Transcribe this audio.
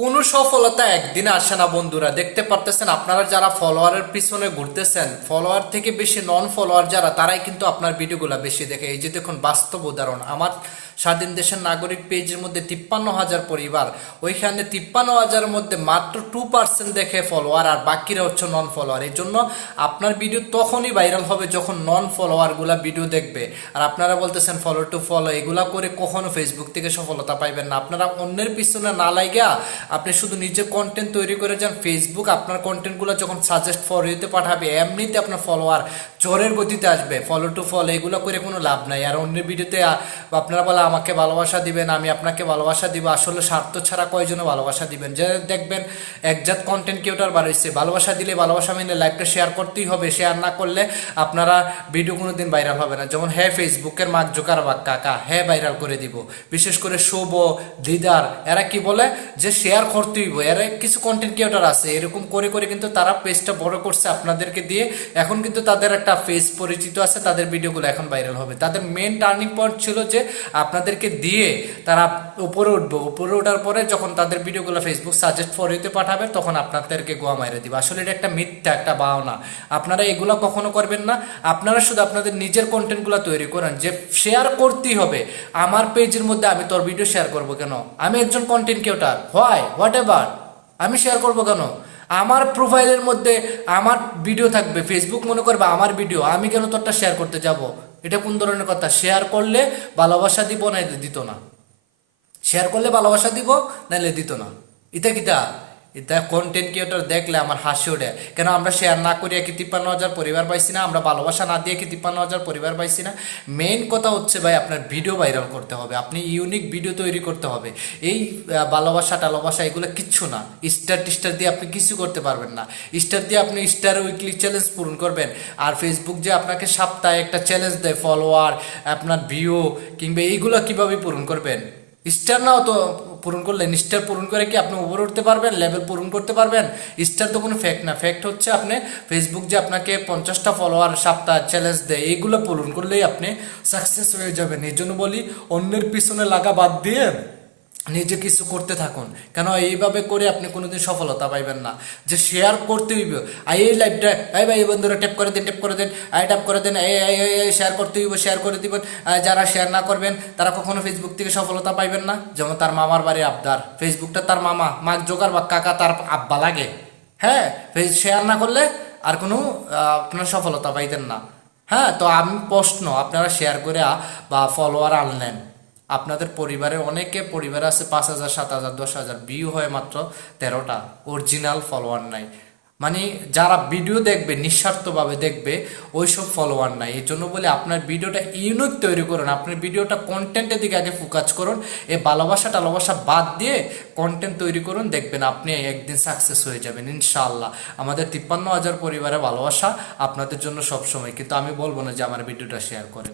কোনো সফলতা একদিনে আসে না বন্ধুরা। দেখতে পারতেছেন, আপনারা যারা ফলোয়ারের পিছনে ঘুরতেছেন, ফলোয়ার থেকে বেশি নন ফলোয়ার যারা, তারাই কিন্তু আপনার ভিডিওগুলো বেশি দেখে। এই যে দেখুন, বাস্তব উদাহরণ। আমার স্বাধীন দেশের নাগরিক পেজের মধ্যে তিপ্পান্ন হাজার পরিবার, ওইখানে তিপ্পান্ন হাজারের মধ্যে মাত্র টু পার্সেন্ট দেখে ফলোয়ার আর বাকিরা হচ্ছে নন ফলোয়ার এই জন্য আপনার ভিডিও তখনই ভাইরাল হবে যখন নন ফলোয়ারগুলা ভিডিও দেখবে। আর আপনারা বলতেছেন ফলো টু ফলো এগুলা করে কখনো ফেসবুক থেকে সফলতা পাইবেন না। আপনারা অন্যের পিছনে না লাইগা আপনি শুধু নিজের কন্টেন্ট তৈরি করে যান। ফেসবুক আপনার কন্টেন্টগুলো যখন সাজেস্ট ফর ইউতে পাঠাবে, এমনিতে আপনার ফলোয়ার জোরের গতিতে আসবে। ফলো টু ফলো এগুলো করে কোনো লাভ নাই। আর অন্যের ভিডিওতে আপনারা বলে আমাকে ভালোবাসা দিবেন, আমি আপনাকে ভালোবাসা দিব। আসলে স্বার্থ ছাড়া কয়জনে ভালোবাসা দিবেন? যে দেখবেন একজাত কন্টেন্ট কেউটার বার হয়েছে ভালোবাসা দিলে ভালোবাসা মিলে লাইভটা শেয়ার করতেই হবে। শেয়ার না করলে আপনারা ভিডিও কোনো দিন ভাইরাল হবে না। যেমন হ্যাঁ ফেসবুকের মাক জোকার বাক কাকা হ্যাঁ ভাইরাল করে দিব। বিশেষ করে শুভ, দিদার, এরা কি বলে? যে শেয়ার করতেই হইব এরা কিছু কন্টেন্ট ক্রিয়েটার আছে। এরকম করে করে কিন্তু তারা পেজটা বড় করছে আপনাদেরকে দিয়ে। এখন কিন্তু তাদের একটা ফেস পরিচিত আছে, তাদের ভিডিওগুলো এখন ভাইরাল হবে। তাদের মেন টার্নিং পয়েন্ট ছিল যে আপনাদেরকে দিয়ে তারা উপরে উঠবে। উপরে ওঠার পরে যখন তাদের ভিডিওগুলো ফেসবুক সাজেস্ট ফর ইউতে পাঠাবে, তখন আপনাদেরকে গোয়া মাইরে দিবে। আসলে এটা একটা মিথ্যা, একটা ভাওনা আপনারা এগুলো কখনো করবেন না। আপনারা শুধু আপনাদের নিজের কন্টেন্টগুলো তৈরি করেন। যে শেয়ার করতেই হবে, আমার পেজের মধ্যে আমি তোর ভিডিও শেয়ার করব কেন? আমি একজন content creator why whatever আমি শেয়ার করব কেন? আমার প্রোফাইলের মধ্যে আমার ভিডিও থাকবে। ফেসবুক মনে করবে আমার ভিডিও আমি কেন তোরটা শেয়ার করতে যাব? এটা কোন ধরনের কথা? শেয়ার করলে ভালোবাসা দিব না দিত না। শেয়ার করলে ভালোবাসা দিব নাহলে দিত না। ইতা কিটা? এটা কন্টেন্ট ক্রিয়েটর দেখলে আমার হাসি ওঠে। কেন আমরা শেয়ার না করিয়া কি তিপ্পান্ন হাজার পরিবার পাইছি না? আমরা ভালোবাসা না দিয়ে কি তিপ্পান্ন হাজার পরিবার পাইছি না? মেইন কথা হচ্ছে ভাই, আপনার ভিডিও ভাইরাল করতে হবে। আপনি ইউনিক ভিডিও তৈরি করতে হবে। এই ভালোবাসা, টালোবাসা এগুলো কিচ্ছু না। স্টার টিস্টার দিয়ে আপনি কিছু করতে পারবেন না। স্টার দিয়ে আপনি স্টার উইকলি চ্যালেঞ্জ পূরণ করবেন। আর ফেসবুক যে আপনাকে সপ্তাহে একটা চ্যালেঞ্জ দেয় ফলোয়ার আপনার ভিউ কিংবা এইগুলো কীভাবে পূরণ করবেন? স্টার নাও তো পূরণ করলেন স্টার পূরণ করে কি আপনি উপরে উঠতে পারবেন? লেভেল পূরণ করতে পারবেন? স্টার তো কোনো ফ্যাক্ট না। ফ্যাক্ট হচ্ছে আপনি ফেসবুক যে আপনাকে পঞ্চাশটা ফলোয়ার সপ্তাহ চ্যালেঞ্জ দেয় এইগুলো পূরণ করলেই আপনি সাকসেস হয়ে যাবেন। এই জন্য বলি, অন্যের পিছনে লাগা বাদ দিয়ে নিজে কিছু করতে থাকুন। কেন? এইভাবে করে আপনি কোনোদিন সফলতা পাইবেন না। যে শেয়ার করতে হইব আই এই লাইভটা এই ভাই বন্ধুরা ট্যাপ করে দিন ট্যাপ করে দেন আই ট্যাপ করে দেন এই, এই শেয়ার করতে হইব শেয়ার করে দিবেন। যারা শেয়ার না করবেন তারা কখনো ফেসবুক থেকে সফলতা পাইবেন না। যেমন তার মামার বাড়ি আবদার। ফেসবুকটা তার মামা মাক জোগার বা কাকা তার আব্বা লাগে। হ্যাঁ শেয়ার না করলে আর কোনো আপনার সফলতা পাইতেন না। হ্যাঁ তো আমি প্রশ্ন আপনারা শেয়ার করে বা ফলোয়ার আনলেন। আপনাদের পরিবারে অনেকে পরিবার আছে পাঁচ হাজার, সাত হাজার, দশ হাজার ভিউ হয় মাত্র তেরোটা। অরিজিনাল ফলোয়ার নাই। মানে যারা ভিডিও দেখবে, নিঃস্বার্থভাবে দেখবে, ওইসব ফলোয়ার নাই। এই জন্য বলে আপনার ভিডিওটা ইউনিক তৈরি করুন। আপনার ভিডিওটা কন্টেন্টের দিকে আগে ফোকাস করুন। এই ভালোবাসা, টালোবাসা বাদ দিয়ে কন্টেন্ট তৈরি করুন। দেখবেন আপনি একদিন সাকসেস হয়ে যাবেন, ইনশাআল্লাহ। আমাদের তিপ্পান্ন হাজার পরিবারে ভালোবাসা আপনাদের জন্য সবসময়। কিন্তু আমি বলব না যে আমার ভিডিওটা শেয়ার করেন।